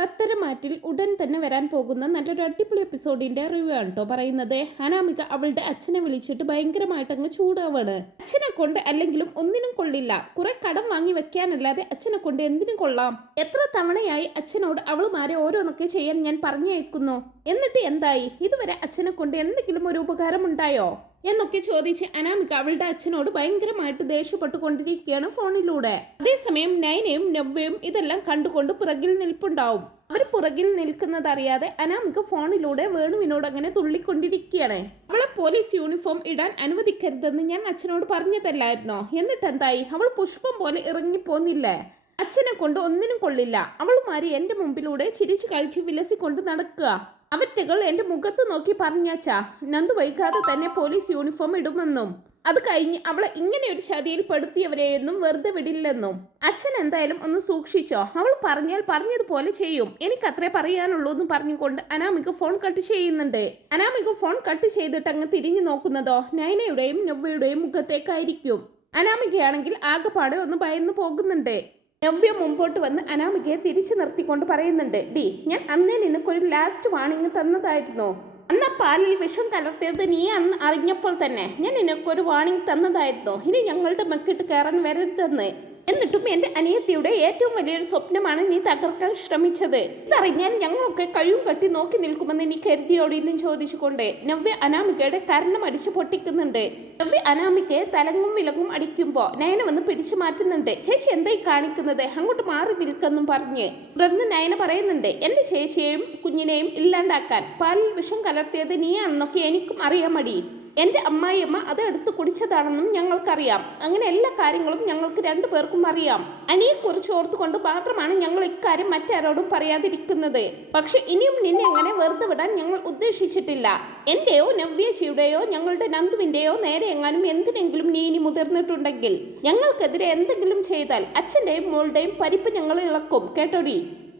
പത്തരമാറ്റിൽ ഉടൻ തന്നെ വരാൻ പോകുന്ന നല്ലൊരു അടിപൊളി എപ്പിസോഡിന്റെ റിവ്യൂ ആണ് കേട്ടോ പറയുന്നത്. അനാമിക അവളുടെ അച്ഛനെ വിളിച്ചിട്ട് ഭയങ്കരമായിട്ട് അങ്ങ് ചൂടാവാണ്. അച്ഛനെ കൊണ്ട് അല്ലെങ്കിലും ഒന്നിനും കൊള്ളില്ല. കുറെ കടം വാങ്ങി വെക്കാനല്ലാതെ അച്ഛനെ കൊണ്ട് എന്തിനും കൊള്ളാം. എത്ര തവണയായി അച്ഛനോട് അവളുമാരെ ഓരോന്നൊക്കെ ചെയ്യാൻ ഞാൻ പറഞ്ഞയക്കുന്നു? എന്നിട്ട് എന്തായി? ഇതുവരെ അച്ഛനെ കൊണ്ട് എന്തെങ്കിലും ഒരു ഉപകാരം ഉണ്ടായോ? എന്നൊക്കെ ചോദിച്ച് അനാമിക അവളുടെ അച്ഛനോട് ഭയങ്കരമായിട്ട് ദേഷ്യപ്പെട്ടുകൊണ്ടിരിക്കുകയാണ് ഫോണിലൂടെ. അതേസമയം നൈനയും നവ്വയും ഇതെല്ലാം കണ്ടുകൊണ്ട് പുറകിൽ നിൽപ്പുണ്ടാവും. അവർ പുറകിൽ നിൽക്കുന്നത് അറിയാതെ അനാമിക ഫോണിലൂടെ വേണുവിനോട് അങ്ങനെ തുള്ളിക്കൊണ്ടിരിക്കുകയാണ്. അവളെ പോലീസ് യൂണിഫോം ഇടാൻ അനുവദിക്കരുതെന്ന് ഞാൻ അച്ഛനോട് പറഞ്ഞതല്ലായിരുന്നോ? എന്നിട്ടെന്തായി? അവൾ പുഷ്പം പോലെ ഇറങ്ങിപ്പോന്നില്ലേ? അച്ഛനെ കൊണ്ട് ഒന്നിനും കൊള്ളില്ല. അവൾ മാറി എന്റെ മുമ്പിലൂടെ ചിരിച്ചു കളിച്ച് വിലസിക്കൊണ്ട് നടക്കുക. അവറ്റകൾ എന്റെ മുഖത്ത് നോക്കി പറഞ്ഞാച്ചാ നന്ദു വൈകാതെ തന്നെ പോലീസ് യൂണിഫോം ഇടുമെന്നും അത് കഴിഞ്ഞ് അവളെ ഇങ്ങനെ ഒരു ചതിയിൽ പെടുത്തിയവരെയൊന്നും വെറുതെ വിടില്ലെന്നും. അച്ഛൻ എന്തായാലും ഒന്ന് സൂക്ഷിച്ചോ. അവൾ പറഞ്ഞാൽ പറഞ്ഞതുപോലെ ചെയ്യും. എനിക്ക് അത്രേ പറയാനുള്ളൂ എന്ന് പറഞ്ഞുകൊണ്ട് അനാമിക ഫോൺ കട്ട് ചെയ്യുന്നുണ്ട്. അനാമിക ഫോൺ കട്ട് ചെയ്തിട്ട് അങ്ങ് തിരിഞ്ഞു നോക്കുന്നതോ നൈനയുടെയും നൊവയുടെയും മുഖത്തേക്കായിരിക്കും. അനാമികയാണെങ്കിൽ ആകെപ്പാടെ ഒന്ന് ഭയന്നു പോകുന്നുണ്ട്. നവ്യ മുമ്പോട്ട് വന്ന് അനാമികയെ തിരിച്ചു നിർത്തിക്കൊണ്ട് പറയുന്നുണ്ട് ഡി ഞാൻ അന്നേ നിനക്കൊരു ലാസ്റ്റ് വാണിംഗ് തന്നതായിരുന്നു. അന്ന് പാലിൽ വിഷം കലർത്തിയത് നീ അന്ന് അറിഞ്ഞപ്പോൾ തന്നെ ഞാൻ നിനക്കൊരു വാണിംഗ് തന്നതായിരുന്നു. ഇനി ഞങ്ങളുടെ മെക്കിട്ട് കയറാൻ വരരുതെന്ന്. എന്നിട്ടും എന്റെ അനിയത്തിയുടെ ഏറ്റവും വലിയൊരു സ്വപ്നമാണ് നീ തകർക്കാൻ ശ്രമിച്ചത്. ഇതറിഞ്ഞാൽ ഞങ്ങളൊക്കെ കഴിവും കട്ടി നോക്കി നിൽക്കുമെന്ന് നീ കരുതിയോടി ഇന്നും ചോദിച്ചുകൊണ്ട് നവ്യ അനാമികയുടെ കരണം അടിച്ചു പൊട്ടിക്കുന്നുണ്ട്. നവ്യ അനാമികയെ തലങ്ങും വിലങ്ങും അടിക്കുമ്പോൾ നയന വന്ന് പിടിച്ചു മാറ്റുന്നുണ്ട്. ചേച്ചി എന്തായി കാണിക്കുന്നത്? അങ്ങോട്ട് മാറി നിൽക്കെന്നും പറഞ്ഞ്. തുടർന്ന് നയന പറയുന്നുണ്ട് എന്റെ ചേച്ചിയെയും കുഞ്ഞിനെയും ഇല്ലാണ്ടാക്കാൻ പാലിൽ വിഷം കലർത്തിയത് നീയാണെന്നൊക്കെ എനിക്കും അറിയാൻ മടി എന്റെ അമ്മായിയമ്മ അത് എടുത്ത് കുടിച്ചതാണെന്നും ഞങ്ങൾക്കറിയാം. അങ്ങനെ എല്ലാ കാര്യങ്ങളും ഞങ്ങൾക്ക് രണ്ടു പേർക്കും അറിയാം. അനിയെക്കുറിച്ച് ഓർത്തുകൊണ്ട് മാത്രമാണ് ഞങ്ങൾ ഇക്കാര്യം മറ്റാരോടും പറയാതിരിക്കുന്നത്. പക്ഷെ ഇനിയും നിന്നെ അങ്ങനെ വെറുതെ വിടാൻ ഞങ്ങൾ ഉദ്ദേശിച്ചിട്ടില്ല. എന്റെയോ നവ്യശിയുടെയോ ഞങ്ങളുടെ നന്ദുവിന്റെയോ നേരെ എങ്ങാനും എന്തിനെങ്കിലും നീ ഇനി മുതിർന്നിട്ടുണ്ടെങ്കിൽ ഞങ്ങൾക്കെതിരെ എന്തെങ്കിലും ചെയ്താൽ അച്ഛന്റെയും മോളുടെയും പരിപ്പ് ഞങ്ങൾ ഇളക്കും. കേട്ടോടി?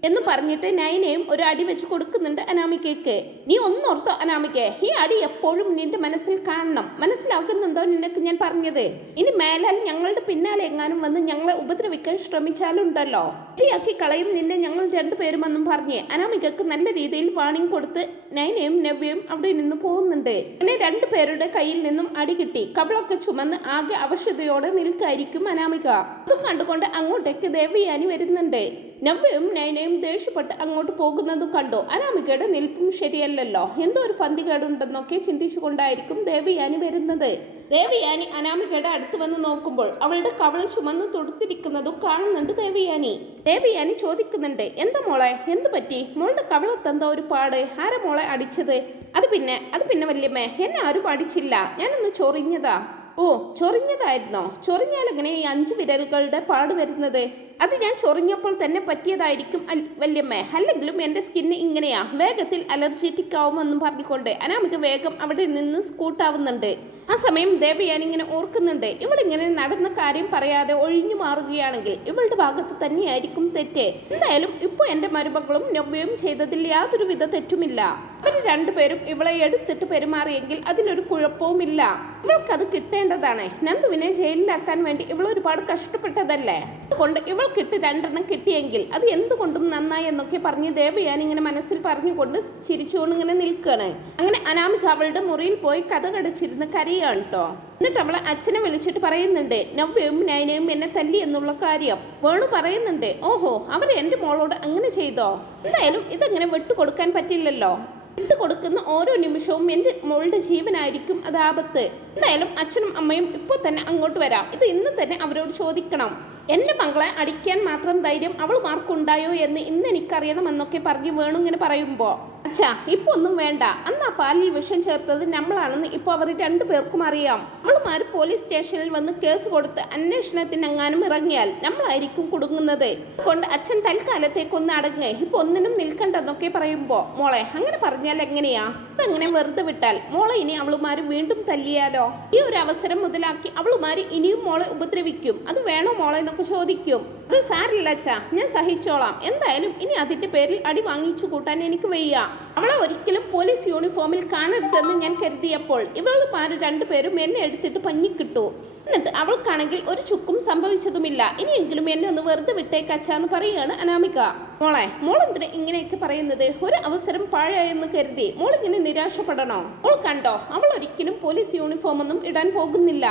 എന്ന് പറഞ്ഞിട്ട് നയനയും ഒരു അടി വെച്ച് കൊടുക്കുന്നുണ്ട് അനാമികയ്ക്ക്. നീ ഒന്നോർത്തോ അനാമിക ഈ അടി എപ്പോഴും നിന്റെ മനസ്സിൽ കാണണം. മനസ്സിലാക്കുന്നുണ്ടോ നിനക്ക് ഞാൻ പറഞ്ഞത്? ഇനി മേലാൽ ഞങ്ങളുടെ പിന്നാലെ എങ്ങാനും വന്ന് ഞങ്ങളെ ഉപദ്രവിക്കാൻ ശ്രമിച്ചാലുണ്ടല്ലോ. ഇടയാക്കി കളയും നിന്നെ ഞങ്ങൾ രണ്ടുപേരും എന്നും പറഞ്ഞ് അനാമികക്ക് നല്ല രീതിയിൽ വാണിംഗ് കൊടുത്ത് നൈനയും നവ്യയും അവിടെ നിന്ന് പോകുന്നുണ്ട്. അങ്ങനെ രണ്ടുപേരുടെ കയ്യിൽ നിന്നും അടി കിട്ടി. കബളൊക്കെ ചുമന്ന് ആകെ അവശതയോടെ നിൽക്കായിരിക്കും അനാമിക. അതും കണ്ടുകൊണ്ട് അങ്ങോട്ടേക്ക് ദേവയാനി വരുന്നുണ്ട്. നവ്യയും നൈനയും ദേഷ്യപ്പെട്ട് അങ്ങോട്ട് പോകുന്നതും കണ്ടു. അനാമികയുടെ നിൽപ്പും ശരിയല്ലല്ലോ. എന്തോ ഒരു പന്തികേടുണ്ടെന്നൊക്കെ ചിന്തിച്ചുകൊണ്ടായിരിക്കും ദേവയാനി വരുന്നത്. ദേവയാനി അനാമികയുടെ അടുത്ത് വന്ന് നോക്കുമ്പോൾ അവളുടെ കവൾ ചുമന്ന് തൊടുത്തിരിക്കുന്നതും കാണുന്നുണ്ട് ദേവയാനി. ദേവയാനി ചോദിക്കുന്നുണ്ട് എന്താ മോളെ എന്ത് പറ്റി? മോളുടെ കവളത്തെന്താ ഒരു പാട്? ആരാ മോളെ അടിച്ചത്? അത് പിന്നെ അത് പിന്നെ വല്യമ്മേ എന്നെ ആരും അടിച്ചില്ല. ഞാനൊന്ന് ചൊറിഞ്ഞതാ. ഓ ചൊറിഞ്ഞതായിരുന്നോ? ചൊറിഞ്ഞാൽ എങ്ങനെ ഈ അഞ്ച് വിരലുകളുടെ പാട് വരുന്നത്? അത് ഞാൻ ചൊറിഞ്ഞപ്പോൾ തന്നെ പറ്റിയതായിരിക്കും വല്യമ്മേ. അല്ലെങ്കിലും എന്റെ സ്കിന്ന് ഇങ്ങനെയാ. വേഗത്തിൽ അലർജറ്റിക് ആവുമെന്നും പറഞ്ഞുകൊണ്ട് അനാമിക വേഗം അവിടെ നിന്ന് സ്കൂട്ടാവുന്നുണ്ട്. ആ സമയം ദേവയാൻ ഇങ്ങനെ ഓർക്കുന്നുണ്ട്. ഇവളിങ്ങനെ നടന്ന കാര്യം പറയാതെ ഒഴിഞ്ഞു മാറുകയാണെങ്കിൽ ഇവളുടെ ഭാഗത്ത് തന്നെയായിരിക്കും തെറ്റ്. എന്തായാലും ഇപ്പോൾ എന്റെ മരുമകളും നൊബയും ചെയ്തതിൽ യാതൊരു വിധ തെറ്റുമില്ല. അവർ രണ്ടുപേരും ഇവളെ എടുത്തിട്ട് പെരുമാറിയെങ്കിൽ അതിലൊരു കുഴപ്പവുമില്ല. ഇവൾക്കത് കിട്ടേണ്ടതാണ് നന്ദുവിനെ ജയിലിലാക്കാൻ വേണ്ടി ഇവൾ ഒരുപാട് കഷ്ടപ്പെട്ടതല്ലേ? അതുകൊണ്ട് ഇവൾക്കിട്ട് രണ്ടെണ്ണം കിട്ടിയെങ്കിൽ അത് എന്തുകൊണ്ടും നന്നായി എന്നൊക്കെ പറഞ്ഞ് ദേവയാൻ ഇങ്ങനെ മനസ്സിൽ പറഞ്ഞുകൊണ്ട് ചിരിച്ചുകൊണ്ട് ഇങ്ങനെ നിൽക്കുകയാണ് അങ്ങനെ അനാമിക അവളുടെ മുറിയിൽ പോയി കഥ കടിച്ചിരുന്ന് കരയാണ് കേട്ടോ എന്നിട്ട് അവളെ അച്ഛനെ വിളിച്ചിട്ട് പറയുന്നുണ്ട് നവ്യയും നയനയും എന്നെ തല്ലി എന്നുള്ള കാര്യം. വേണു പറയുന്നുണ്ട് ഓഹോ അവർ എന്റെ മോളോട് അങ്ങനെ ചെയ്തോ? എന്തായാലും ഇതങ്ങനെ വിട്ടുകൊടുക്കാൻ പറ്റില്ലല്ലോ. വിട്ടു കൊടുക്കുന്ന ഓരോ നിമിഷവും എന്റെ മോളുടെ ജീവനായിരിക്കും അത് ആപത്ത്. എന്തായാലും അച്ഛനും അമ്മയും ഇപ്പോൾ തന്നെ അങ്ങോട്ട് വരാം. ഇത് ഇന്ന് തന്നെ അവരോട് ചോദിക്കണം. എന്റെ മകളെ അടിക്കാൻ മാത്രം ധൈര്യം അവൾ മാർക്കുണ്ടായോ എന്ന് ഇന്ന് എനിക്കറിയണമെന്നൊക്കെ പറഞ്ഞ് വേണു ഇങ്ങനെ പറയുമ്പോൾ. അച്ഛാ ഇപ്പൊ ഒന്നും വേണ്ട. അന്ന് ആ പാലിൽ വിഷം ചേർത്തത് നമ്മളാണെന്ന് ഇപ്പൊ അവർ രണ്ടു പേർക്കും അറിയാം. നമ്മളുമാർ പോലീസ് സ്റ്റേഷനിൽ വന്ന് കേസ് കൊടുത്ത് അന്വേഷണത്തിനെങ്ങാനും ഇറങ്ങിയാൽ നമ്മളായിരിക്കും കുടുങ്ങുന്നത്. അതുകൊണ്ട് അച്ഛൻ തൽക്കാലത്തേക്ക് ഒന്ന് അടങ്ങ്. ഇപ്പൊ ഒന്നിനും നിൽക്കണ്ടെന്നൊക്കെ പറയുമ്പോ മോളെ അങ്ങനെ പറഞ്ഞാൽ എങ്ങനെയാ? അതങ്ങനെ വെറുതെ വിട്ടാൽ മോളെ ഇനി അവളുമാര് വീണ്ടും തല്ലിയാലോ? ഈ ഒരു അവസരം മുതലാക്കി അവളുമാര് ഇനിയും മോളെ ഉപദ്രവിക്കും. അത് വേണോ മോളെ എന്നൊക്കെ ചോദിക്കും. അത് സാരില്ല അച്ഛാ. ഞാൻ സഹിച്ചോളാം. എന്തായാലും ഇനി അതിന്റെ പേരിൽ അടി വാങ്ങിച്ചു കൂട്ടാൻ എനിക്ക് വയ്യ. അവളെ ഒരിക്കലും പോലീസ് യൂണിഫോമിൽ കാണരുതെന്ന് ഞാൻ കരുതിയപ്പോൾ ഇവളുമാര് രണ്ടുപേരും എന്നെ എടുത്തിട്ട് പഞ്ഞിക്കിട്ടു. എന്നിട്ട് അവൾക്കാണെങ്കിൽ ഒരു ചുക്കും സംഭവിച്ചതുമില്ല. ഇനിയെങ്കിലും എന്നെ ഒന്ന് വെറുതെ വിട്ടേക്കച്ചാന്ന് പറയുകയാണ് അനാമിക. മോളെ മോൾ എന്തിനാ ഇങ്ങനെയൊക്കെ പറയുന്നത്? ഒരു അവസരം പാഴായെന്ന് കരുതി മോൾ ഇങ്ങനെ നിരാശപ്പെടണോ? മോൾ കണ്ടോ അവൾ ഒരിക്കലും പോലീസ് യൂണിഫോം ഒന്നും ഇടാൻ പോകുന്നില്ല.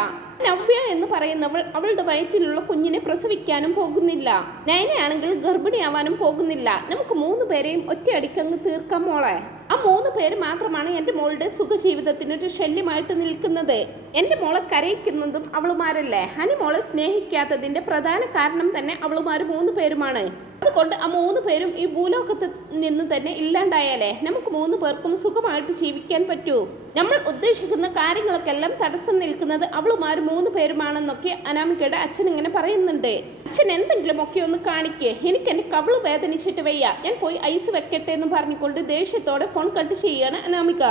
നവ്യ എന്ന് പറയുന്നവൾ അവളുടെ വയറ്റിലുള്ള കുഞ്ഞിനെ പ്രസവിക്കാനും പോകുന്നില്ല. നയനയാണെങ്കിൽ ഗർഭിണിയാവാനും പോകുന്നില്ല. നമുക്ക് മൂന്ന് പേരെയും ഒറ്റയടിക്കങ്ങ് തീർക്കാം മോളെ. ആ മൂന്ന് പേര് മാത്രമാണ് എന്റെ മോളുടെ സുഖജീവിതത്തിന് ഒരു ശല്യമായിട്ട് നിൽക്കുന്നത്. എന്റെ മോളെ കരയിക്കുന്നതും അവളുമാരല്ലേ? ഹനി മോളെ സ്നേഹിക്കാത്തതിന്റെ പ്രധാന കാരണം തന്നെ അവളുമാർ മൂന്ന് പേരുമാണ്. അതുകൊണ്ട് ആ മൂന്ന് പേരും ഈ ഭൂലോകത്ത് നിന്ന് തന്നെ ഇല്ലാണ്ടായാലേ നമുക്ക് മൂന്ന് പേർക്കും സുഖമായിട്ട് ജീവിക്കാൻ പറ്റൂ. നമ്മൾ ഉദ്ദേശിക്കുന്ന കാര്യങ്ങൾക്കെല്ലാം തടസ്സം നിൽക്കുന്നത് അവളുമാർ മൂന്ന് പേരുമാണെന്നൊക്കെ അനാമികയുടെ അച്ഛൻ ഇങ്ങനെ പറയുന്നുണ്ട്. അച്ഛൻ എന്തെങ്കിലും ഒക്കെ ഒന്ന് കാണിക്കേ. എനിക്ക് എന്റെ കവിൾ വേദനിച്ചിട്ട് വയ്യ. ഞാൻ പോയി ഐസ് വെക്കട്ടെ എന്ന് പറഞ്ഞുകൊണ്ട് ദേഷ്യത്തോടെ ഫോൺ കട്ട് ചെയ്യാണ് അനാമിക.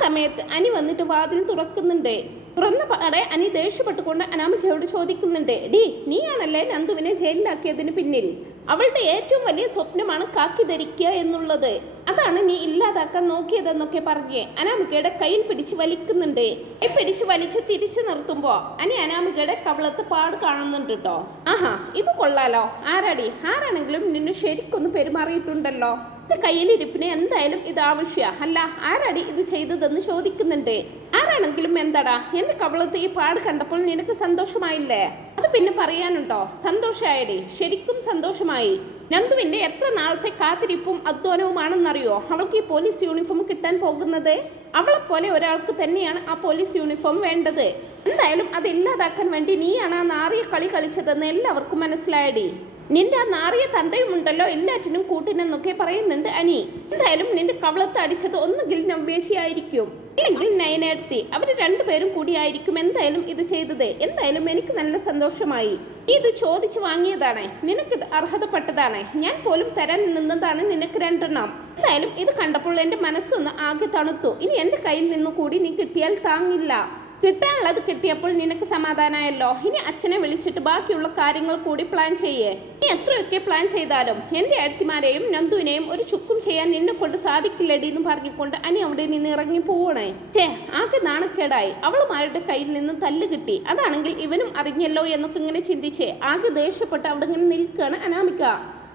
സമയത്ത് അനി വന്നിട്ട് വാതിൽ തുറക്കുന്നുണ്ട്. തുറന്ന പാടെ അനി ദേഷ്യപ്പെട്ടുകൊണ്ട് അനാമികയോട് ചോദിക്കുന്നുണ്ട് ഡി നീയാണല്ലേ നന്ദുവിനെ ജയിലിലാക്കിയതിന് പിന്നിൽ? അവളുടെ ഏറ്റവും വലിയ സ്വപ്നമാണ് കാക്കി ധരിക്കുക എന്നുള്ളത്. അതാണ് നീ ഇല്ലാതാക്കാൻ നോക്കിയതെന്നൊക്കെ പറഞ്ഞ് അനാമികയുടെ കയ്യിൽ പിടിച്ച് വലിക്കുന്നുണ്ട്. കൈ പിടിച്ച് വലിച്ച് തിരിച്ചു നിർത്തുമ്പോ അനി അനാമികയുടെ കവളത്ത് പാട് കാണുന്നുണ്ട് കേട്ടോ ആഹാ ഇത് കൊള്ളാലോ. ആരാടി? ആരാണെങ്കിലും നിന്നെ ശരിക്കൊന്ന് പെരുമാറിയിട്ടുണ്ടല്ലോ. കയ്യിലിരിപ്പിന് എന്തായാലും ഇത് ആവശ്യമാണ് അല്ല ആരാടി ഇത് ചെയ്തതെന്ന് ചോദിക്കുന്നുണ്ട്? ആരാണെങ്കിലും എന്താടാ? എന്റെ കവളത്ത് ഈ പാട് കണ്ടപ്പോൾ നിനക്ക് സന്തോഷമായില്ലേ? അത് പിന്നെ പറയാനുണ്ടോ? സന്തോഷമായടി ശരിക്കും സന്തോഷമായി. നന്ദുവിന്റെ എത്ര നാളത്തെ കാത്തിരിപ്പും അധ്വാനവുമാണെന്നറിയോ? അവൾക്ക് ഈ പോലീസ് യൂണിഫോം കിട്ടാൻ പോകുന്നത്? അവളെ പോലെ ഒരാൾക്ക് തന്നെയാണ് ആ പോലീസ് യൂണിഫോം വേണ്ടത്. എന്തായാലും അത് ഇല്ലാതാക്കാൻ വേണ്ടി നീയാണ് ആ നാറിയ കളി കളിച്ചതെന്ന് എല്ലാവർക്കും മനസ്സിലായടി. നിന്റെ ആ നാറിയ തന്തയുമുണ്ടല്ലോ എല്ലാറ്റിനും കൂട്ടിനെന്നൊക്കെ പറയുന്നുണ്ട് അനി. എന്തായാലും നിന്റെ കവളത്ത് അടിച്ചത് ഒന്നുകിൽ നവ്യേച്ചിയായിരിക്കും അല്ലെങ്കിൽ നയനേർത്തി അവർ രണ്ടുപേരും കൂടിയായിരിക്കും എന്തായാലും ഇത് ചെയ്തത്. എന്തായാലും എനിക്ക് നല്ല സന്തോഷമായി. ഇത് ചോദിച്ചു വാങ്ങിയതാണ്. നിനക്ക് ഇത് അർഹതപ്പെട്ടതാണ്. ഞാൻ പോലും തരാൻ നിന്നതാണ് നിനക്ക് രണ്ടെണ്ണം. എന്തായാലും ഇത് കണ്ടപ്പോൾ എന്റെ മനസ്സൊന്ന് ആകെ തണുത്തു. ഇനി എന്റെ കയ്യിൽ നിന്ന് കൂടി നീ കിട്ടിയാൽ താങ്ങില്ല. കിട്ടാനുള്ളത് കിട്ടിയപ്പോൾ നിനക്ക് സമാധാനമായല്ലോ ഇനി അച്ഛനെ വിളിച്ചിട്ട് ബാക്കിയുള്ള കാര്യങ്ങൾ കൂടി പ്ലാൻ ചെയ്യേ. നീ എത്രയൊക്കെ പ്ലാൻ ചെയ്താലും എന്റെ അടുത്തിമാരെയും നന്ദുവിനെയും ഒരു ചുക്കും ചെയ്യാൻ നിന്നെ കൊണ്ട് സാധിക്കില്ലടി എന്ന് പറഞ്ഞുകൊണ്ട് അനി അവിടെ നിന്ന് ഇറങ്ങി പോവണേ. ചേ ആകെ നാണക്കേടായി. അവളുമാരുടെ കയ്യിൽ നിന്ന് തല്ല് കിട്ടി. അതാണെങ്കിൽ ഇവനും അറിഞ്ഞല്ലോ എന്നൊക്കെ ഇങ്ങനെ ചിന്തിച്ചേ. ആകെ ദേഷ്യപ്പെട്ട് അവിടെ ഇങ്ങനെ നിൽക്കുകയാണ് അനാമിക.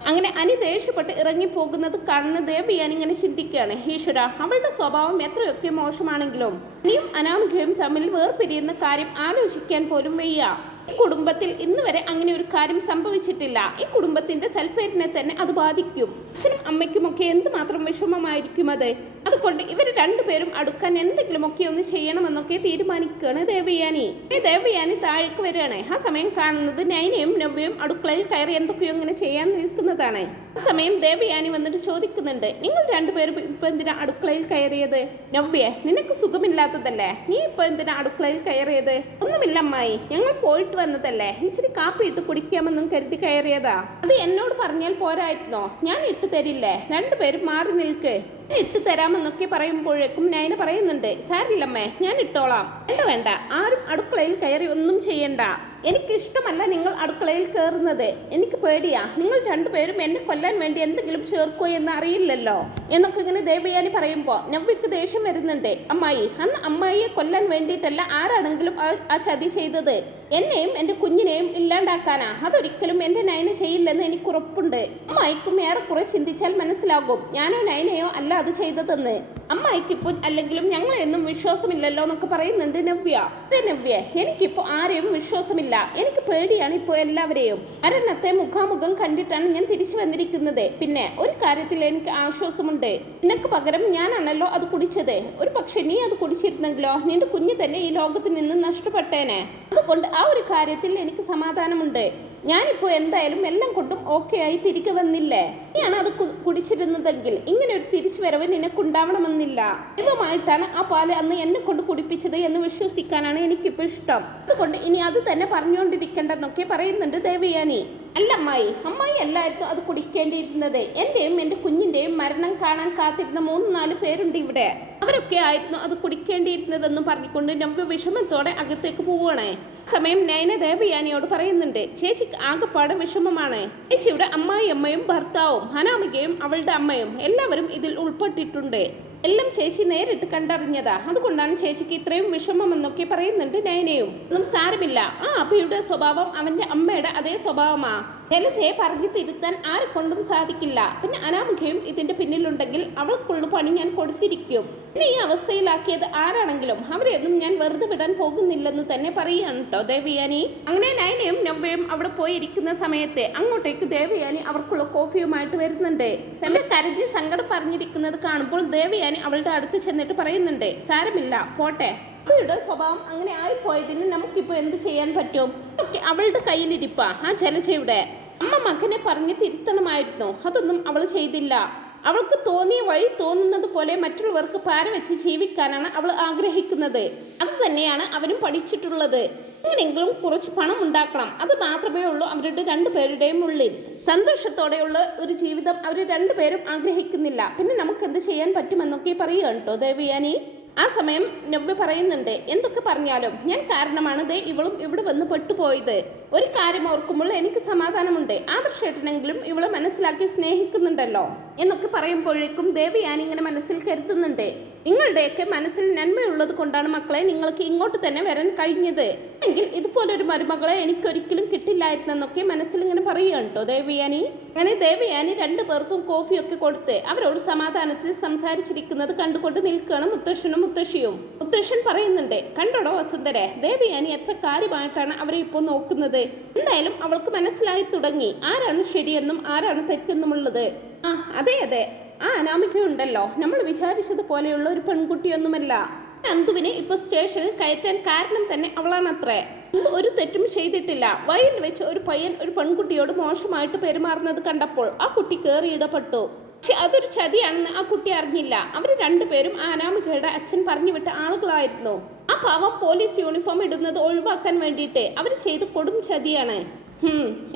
അങ്ങനെ അനി ദേഷ്യപ്പെട്ട് ഇറങ്ങിപ്പോകുന്നത് കാണുന്ന ദേവിയാൻ ഇങ്ങനെ ചിന്തിക്കുകയാണ് ഈശ്വര അവളുടെ സ്വഭാവം എത്രയൊക്കെ മോശമാണെങ്കിലും നീയും അനാമികയും തമ്മിൽ വേർപിരിയുന്ന കാര്യം ആലോചിക്കാൻ പോലും വയ്യ. ഈ കുടുംബത്തിൽ ഇന്ന് വരെ അങ്ങനെ ഒരു കാര്യം സംഭവിച്ചിട്ടില്ല. ഈ കുടുംബത്തിന്റെ സൽപ്പേരിനെ തന്നെ അത് ബാധിക്കും. അച്ഛനും അമ്മയ്ക്കുമൊക്കെ എന്തുമാത്രം വിഷമമായിരിക്കും അത്? അതുകൊണ്ട് ഇവർ രണ്ടുപേരും അടുക്കാൻ എന്തെങ്കിലുമൊക്കെ ഒന്ന് ചെയ്യണമെന്നൊക്കെ തീരുമാനിക്കുകയാണ് ദേവയാനി. ഈ ദേവയാനി താഴേക്ക് വരികയാണ്. ആ സമയം കാണുന്നത് നൈനയും നവ്യയും അടുക്കളയിൽ കയറി എന്തൊക്കെയോ ഇങ്ങനെ ചെയ്യാൻ നിൽക്കുന്നതാണ്. ആ സമയം ദേവയാനി വന്നിട്ട് ചോദിക്കുന്നുണ്ട് നിങ്ങൾ രണ്ടുപേരും ഇപ്പൊ എന്തിനാ അടുക്കളയിൽ കയറിയത്? നവ്യ നിനക്ക് സുഖമില്ലാത്തതല്ലേ? നീ ഇപ്പൊ എന്തിനാ അടുക്കളയിൽ കയറിയത്? ഒന്നുമില്ല അമ്മായി. ഞങ്ങൾ പോയിട്ട് വന്നതല്ലേ? ഇച്ചിരി കാപ്പി ഇട്ട് കുടിക്കാമെന്നും കരുതി കയറിയതാ. അത് എന്നോട് പറഞ്ഞാൽ പോരായിരുന്നോ? ഞാൻ ഇട്ട് തരില്ലേ? രണ്ടുപേരും മാറി നിൽക്ക്. ഇട്ട് തരാമെന്നൊക്കെ പറയുമ്പോഴേക്കും നയന പറയുന്നുണ്ട് സാരില്ലമ്മേ ഞാൻ ഇട്ടോളാം. വേണ്ട വേണ്ട. ആരും അടുക്കളയിൽ കയറി ഒന്നും ചെയ്യണ്ട. എനിക്കിഷ്ടമല്ല നിങ്ങൾ അടുക്കളയിൽ കയറുന്നത് എനിക്ക് പേടിയാ. നിങ്ങൾ രണ്ടുപേരും എന്നെ കൊല്ലാൻ വേണ്ടി എന്തെങ്കിലും ചേർക്കോ എന്ന് അറിയില്ലല്ലോ. എന്നൊക്കെ ഇങ്ങനെ ദേവയാനി പറയുമ്പോൾ നവ്യക്ക് ദേഷ്യം വരുന്നുണ്ട്. അമ്മായി അന്ന് അമ്മായിയെ കൊല്ലാൻ വേണ്ടിയിട്ടല്ല ആരാണെങ്കിലും ആ ചതി ചെയ്തത്. എന്നെയും എന്റെ കുഞ്ഞിനെയും ഇല്ലാണ്ടാക്കാനാ. അതൊരിക്കലും എന്റെ നയന ചെയ്യില്ലെന്ന് എനിക്ക് ഉറപ്പുണ്ട് അമ്മായിക്കും ഏറെക്കുറെ ചിന്തിച്ചാൽ മനസ്സിലാകും. ഞാനോ നയനയോ അല്ല അത് ചെയ്തതെന്ന്. അമ്മായിക്ക് ഇപ്പോൾ അല്ലെങ്കിലും ഞങ്ങളെയൊന്നും വിശ്വാസമില്ലല്ലോ എന്നൊക്കെ പറയുന്നുണ്ട് നവ്യ. അതെ നവ്യ എനിക്കിപ്പോൾ ആരെയും വിശ്വാസമില്ല. എനിക്ക് പേടിയാണ് ഇപ്പോൾ എല്ലാവരെയും. മരണത്തെ മുഖാമുഖം കണ്ടിട്ടാണ് ഞാൻ തിരിച്ചു വന്നിരിക്കുന്നത്. പിന്നെ ഒരു കാര്യത്തിൽ എനിക്ക് ആശ്വാസമുണ്ട്. നിനക്ക് പകരം ഞാനാണല്ലോ അത് കുടിച്ചത്. ഒരു പക്ഷെ നീ അത് കുടിച്ചിരുന്നെങ്കിലോ? നിന്റെ കുഞ്ഞ് തന്നെ ഈ ലോകത്ത് നിന്ന് നഷ്ടപ്പെട്ടേനെ. അതുകൊണ്ട് ആ ഒരു കാര്യത്തിൽ എനിക്ക് സമാധാനമുണ്ട്. ഞാനിപ്പോൾ എന്തായാലും എല്ലാം കൊണ്ടും ഓക്കെ ആയി തിരികെ വന്നില്ലേ ഇനിയാണ് അത് കുടിച്ചിരുന്നതെങ്കിൽ ഇങ്ങനെ ഒരു തിരിച്ചു വരവ് നിനക്കുണ്ടാവണമെന്നില്ല. ദൈവമായിട്ടാണ് ആ പാൽ അന്ന് എന്നെ കൊണ്ട് കുടിപ്പിച്ചത് എന്ന് വിശ്വസിക്കാനാണ് എനിക്കിപ്പോൾ ഇഷ്ടം. അതുകൊണ്ട് ഇനി അത് തന്നെ പറഞ്ഞുകൊണ്ടിരിക്കേണ്ടെന്നൊക്കെ പറയുന്നുണ്ട് ദേവയാനി. അല്ല അമ്മായി അമ്മായി അല്ലായിരുന്നു അത് കുടിക്കേണ്ടിയിരുന്നത്. എന്റെയും എന്റെ കുഞ്ഞിന്റെയും മരണം കാണാൻ കാത്തിരുന്ന മൂന്ന് നാല് പേരുണ്ട് ഇവിടെ. അവരൊക്കെ ആയിരുന്നു അത് കുടിക്കേണ്ടിയിരുന്നതെന്ന് പറഞ്ഞുകൊണ്ട് നമ്പ് വിഷമത്തോടെ അകത്തേക്ക് പോവുകയാണേ. സമയം നയന ദേവയാനിയോട് പറയുന്നുണ്ട് ചേച്ചിക്ക് ആകെപ്പാടെ വിഷമമാണ്. ചേച്ചിയുടെ അമ്മായി അമ്മയും ഭർത്താവും അനാമികയും അവളുടെ അമ്മയും എല്ലാവരും ഇതിൽ ഉൾപ്പെട്ടിട്ടുണ്ട്. എല്ലാം ചേച്ചി നേരിട്ട് കണ്ടറിഞ്ഞതാ. അതുകൊണ്ടാണ് ചേച്ചിക്ക് ഇത്രയും വിഷമം എന്നൊക്കെ പറയുന്നുണ്ട് നയനയും. ഒന്നും സാരമില്ല. ആ അഭിയുടെ സ്വഭാവം അവന്റെ അമ്മയുടെ അതേ സ്വഭാവമാ. ജലജയെ പറഞ്ഞു തിരുത്താൻ ആരെ കൊണ്ടും സാധിക്കില്ല. പിന്നെ അനാമുഖയും ഇതിന്റെ പിന്നിലുണ്ടെങ്കിൽ അവൾക്കുള്ള പണി ഞാൻ കൊടുത്തിരിക്കും. പിന്നെ ഈ അവസ്ഥയിലാക്കിയത് ആരാണെങ്കിലും അവരെയൊന്നും ഞാൻ വെറുതെ വിടാൻ പോകുന്നില്ലെന്ന് തന്നെ പറയുകയാണ് കേട്ടോ ദേവയാനി. അങ്ങനെ നയനയും നവ്യയും അവിടെ പോയിരിക്കുന്ന സമയത്ത് അങ്ങോട്ടേക്ക് ദേവയാനി അവർക്കുള്ള കോഫിയുമായിട്ട് വരുന്നുണ്ട്. സെമ കരഞ്ഞ് സങ്കടം പറഞ്ഞിരിക്കുന്നത് കാണുമ്പോൾ ദേവയാനി അവളുടെ അടുത്ത് ചെന്നിട്ട് പറയുന്നുണ്ട് സാരമില്ല പോട്ടെ. അവളുടെ സ്വഭാവം അങ്ങനെ ആയിപ്പോയതിന് നമുക്കിപ്പോൾ എന്ത് ചെയ്യാൻ പറ്റും? ഒക്കെ അവളുടെ കയ്യിലിരിപ്പാ. ആ ജലജയുടെ അമ്മ മകനെ പറഞ്ഞ് തിരുത്തണമായിരുന്നു. അതൊന്നും അവൾ ചെയ്തില്ല. അവൾക്ക് തോന്നിയ വഴി തോന്നുന്നത് പോലെ മറ്റുള്ളവർക്ക് പാര വെച്ച് ജീവിക്കാനാണ് അവൾ ആഗ്രഹിക്കുന്നത്. അത് തന്നെയാണ് അവനും പഠിച്ചിട്ടുള്ളത്. എങ്ങനെയെങ്കിലും കുറച്ച് പണം ഉണ്ടാക്കണം. അത് മാത്രമേ ഉള്ളൂ അവരുടെ രണ്ടുപേരുടെയും ഉള്ളിൽ. സന്തോഷത്തോടെയുള്ള ഒരു ജീവിതം അവർ രണ്ടുപേരും ആഗ്രഹിക്കുന്നില്ല. പിന്നെ നമുക്ക് എന്ത് ചെയ്യാൻ പറ്റുമെന്നൊക്കെ പറയുക കേട്ടോ ദേവിയാനി. ആ സമയം നവ്യ പറയുന്നുണ്ട് എന്തൊക്കെ പറഞ്ഞാലും ഞാൻ കാരണമാണ് ദേ ഇവളും ഇവിടെ വന്ന് പെട്ടുപോയത്. ഒരു കാര്യം ഓർക്കുമ്പോൾ എനിക്ക് സമാധാനമുണ്ട്. ആദർശേട്ടനെങ്കിലും ഇവളെ മനസ്സിലാക്കി സ്നേഹിക്കുന്നുണ്ടല്ലോ? എന്നൊക്കെ പറയുമ്പോഴേക്കും ദേവി ഇങ്ങനെ മനസ്സിൽ കരുതുന്നുണ്ട്. നിങ്ങളുടെയൊക്കെ മനസ്സിൽ നന്മയുള്ളത് കൊണ്ടാണ് മക്കളെ നിങ്ങൾക്ക് ഇങ്ങോട്ട് തന്നെ വരാൻ കഴിഞ്ഞത്. എങ്കിൽ ഇതുപോലൊരു മരുമകളെ എനിക്കൊരിക്കലും കിട്ടില്ലായിരുന്നെന്നൊക്കെ മനസ്സിൽ ഇങ്ങനെ പറയുകയാണ് കേട്ടോ ദേവിയാനി. അങ്ങനെ ദേവിയാനി രണ്ടു പേർക്കും കോഫിയൊക്കെ കൊടുത്ത് അവരോട് സമാധാനത്തിൽ സംസാരിച്ചിരിക്കുന്നത് കണ്ടുകൊണ്ട് നിൽക്കുകയാണ് മുത്തശ്ശനും മുത്തശ്ശിയും. മുത്തശ്ശൻ പറയുന്നുണ്ട് കണ്ടോടോ വസുന്ധരെ ദേവിയാനി എത്ര കാര്യമായിട്ടാണ് അവരെ ഇപ്പോൾ നോക്കുന്നത്? എന്തായാലും അവൾക്ക് മനസ്സിലായി തുടങ്ങി. ആരാണ് ശരിയെന്നും ആരാണ് തെറ്റെന്നുമുള്ളത്? ആ അതെ അതെ. ആ അനാമികയുണ്ടല്ലോ നമ്മൾ വിചാരിച്ചതുപോലെയുള്ള ഒരു പെൺകുട്ടിയൊന്നുമല്ല. നന്ദുവിനെ ഇപ്പൊ സ്റ്റേഷനിൽ കയറ്റാൻ കാരണം തന്നെ അവളാണത്രേ. അന്തു ഒരു തെറ്റും ചെയ്തിട്ടില്ല. വയലിൽ വെച്ച് ഒരു പയ്യൻ ഒരു പെൺകുട്ടിയോട് മോശമായിട്ട് പെരുമാറുന്നത് കണ്ടപ്പോൾ ആ കുട്ടി കയറി ഇടപെട്ടു. പക്ഷെ അതൊരു ചതിയാണെന്ന് ആ കുട്ടി അറിഞ്ഞില്ല. അവർ രണ്ടുപേരും അനാമികയുടെ അച്ഛൻ പറഞ്ഞു വിട്ട ആളുകളായിരുന്നു. ആ പാവം പോലീസ് യൂണിഫോം ഇടുന്നത് ഒഴിവാക്കാൻ വേണ്ടിയിട്ട് അവർ ചെയ്ത് കൊടും ചതിയാണ്.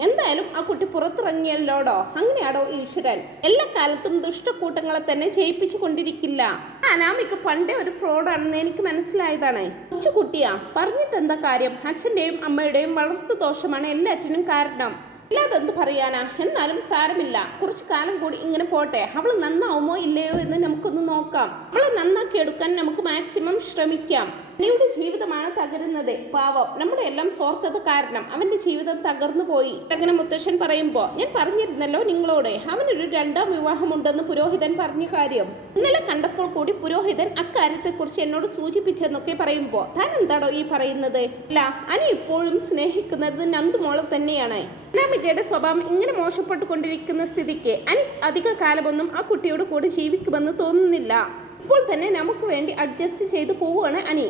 എന്തായാലും ആ കുട്ടി പുറത്തിറങ്ങിയല്ലോടോ? അങ്ങനെയാടോ ഈശ്വരൻ? എല്ലാ കാലത്തും ദുഷ്ടക്കൂട്ടങ്ങളെ തന്നെ ജയിപ്പിച്ചു കൊണ്ടിരിക്കില്ല. അനാമിക്ക് പണ്ടേ ഒരു ഫ്രോഡാണെന്ന് എനിക്ക് മനസ്സിലായതാണ്. കൊച്ചു കുട്ടിയാ പറഞ്ഞിട്ട് എന്താ കാര്യം? അച്ഛന്റെയും അമ്മയുടെയും വളർത്തു ദോഷമാണ് എല്ലാറ്റിനും കാരണം. ഇല്ലാതെന്ത് പറയാനാ? എന്നാലും സാരമില്ല. കുറച്ചു കാലം കൂടി ഇങ്ങനെ പോട്ടെ. അവൾ നന്നാവുമോ ഇല്ലയോ എന്ന് നമുക്കൊന്ന് നോക്കാം. അവളെ നന്നാക്കി എടുക്കാൻ നമുക്ക് മാക്സിമം ശ്രമിക്കാം. അനിയുടെ ജീവിതമാണ് തകരുന്നത്. പാവം. നമ്മുടെ എല്ലാം സ്വാർത്ഥത കാരണം അവന്റെ ജീവിതം തകർന്നു പോയി. അങ്ങനെ മുത്തശ്ശൻ പറയുമ്പോ ഞാൻ പറഞ്ഞിരുന്നല്ലോ നിങ്ങളോട്. അവനൊരു രണ്ടാം വിവാഹമുണ്ടെന്ന് പുരോഹിതൻ പറഞ്ഞ കാര്യം. ഇന്നലെ കണ്ടപ്പോൾ കൂടി പുരോഹിതൻ അക്കാര്യത്തെക്കുറിച്ച് എന്നോട് സൂചിപ്പിച്ചെന്നൊക്കെ പറയുമ്പോ താൻ എന്താണോ ഈ പറയുന്നത്? അല്ല അനി ഇപ്പോഴും സ്നേഹിക്കുന്നത് നന്ദുമോളെ തന്നെയാണ്. അനാമികയുടെ സ്വഭാവം ഇങ്ങനെ മോശപ്പെട്ടുകൊണ്ടിരിക്കുന്ന സ്ഥിതിക്ക് അനി അധിക കാലമൊന്നും ആ കുട്ടിയോട് കൂടി ജീവിക്കുമെന്ന് തോന്നുന്നില്ല. ഇപ്പോൾ തന്നെ നമുക്ക് വേണ്ടി അഡ്ജസ്റ്റ് ചെയ്തു പോവുകയാണ് അനി.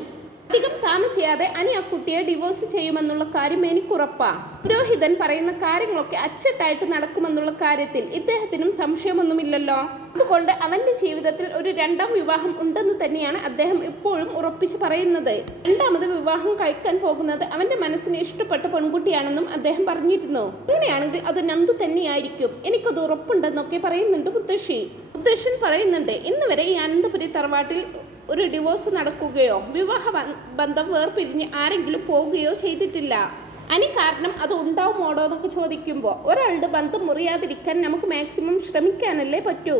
അധികം താമസിയാതെ അനി ആ കുട്ടിയെ ഡിവോഴ്സ് ചെയ്യുമെന്നുള്ള കാര്യം എനിക്കുറപ്പാ പുരോഹിതൻ പറയുന്ന കാര്യങ്ങളൊക്കെ അച്ചട്ടായിട്ട് നടക്കുമെന്നുള്ള കാര്യത്തിൽ ഇദ്ദേഹത്തിനും സംശയമൊന്നുമില്ലല്ലോ. അതുകൊണ്ട് അവന്റെ ജീവിതത്തിൽ ഒരു രണ്ടാം വിവാഹം ഉണ്ടെന്ന് തന്നെയാണ് അദ്ദേഹം ഇപ്പോഴും ഉറപ്പിച്ച് പറയുന്നത്. രണ്ടാമത് വിവാഹം കഴിക്കാൻ പോകുന്നത് അവന്റെ മനസ്സിന് ഇഷ്ടപ്പെട്ട പെൺകുട്ടിയാണെന്നും അദ്ദേഹം പറഞ്ഞിരുന്നു. അങ്ങനെയാണെങ്കിൽ അത് നന്ദു തന്നെയായിരിക്കും. എനിക്കത് ഉറപ്പുണ്ടെന്നൊക്കെ പറയുന്നുണ്ട് മുത്തശ്ശി. മുത്തശ്ശൻ പറയുന്നുണ്ട് ഇന്ന് വരെ ഈ അനന്തപുരി തറവാട്ടിൽ ഒരു ഡിവോഴ്സ് നടക്കുകയോ വിവാഹ ബന്ധം വേർപിരിഞ്ഞ് ആരെങ്കിലും പോവുകയോ ചെയ്തിട്ടില്ല. അനി കാരണം അത് ഉണ്ടാവുമോടോ എന്നൊക്കെ ചോദിക്കുമ്പോൾ ഒരാളുടെ ബന്ധം മുറിയാതിരിക്കാൻ നമുക്ക് മാക്സിമം ശ്രമിക്കാനല്ലേ പറ്റൂ.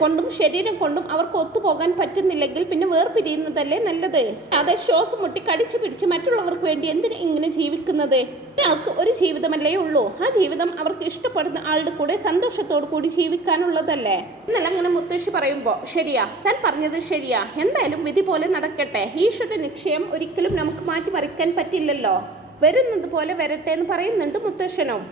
കൊണ്ടും ശരീരം കൊണ്ടും അവർക്ക് ഒത്തുപോകാൻ പറ്റുന്നില്ലെങ്കിൽ പിന്നെ വേർപിരിയുന്നതല്ലേ നല്ലത്? അതെ ശ്വാസം മുട്ടി കടിച്ചു പിടിച്ച് മറ്റുള്ളവർക്ക് വേണ്ടി എന്തിനു ഇങ്ങനെ ജീവിക്കുന്നത്? ഒരാൾക്ക് ഒരു ജീവിതമല്ലേ ഉള്ളൂ. ആ ജീവിതം അവർക്ക് ഇഷ്ടപ്പെടുന്ന ആളുടെ കൂടെ സന്തോഷത്തോടു കൂടി ജീവിക്കാനുള്ളതല്ലേ? എന്നല്ല അങ്ങനെ മുത്തശ്ശി പറയുമ്പോൾ ശരിയാ താൻ പറഞ്ഞത് ശരിയാ. എന്തായാലും വിധി പോലെ നടക്കട്ടെ. ഈശ്വര നിക്ഷയം ഒരിക്കലും നമുക്ക് മാറ്റിമറിക്കാൻ പറ്റില്ലല്ലോ. വരുന്നത് പോലെ വരട്ടെ എന്ന് പറയുന്നുണ്ട് മുത്തശ്ശനും?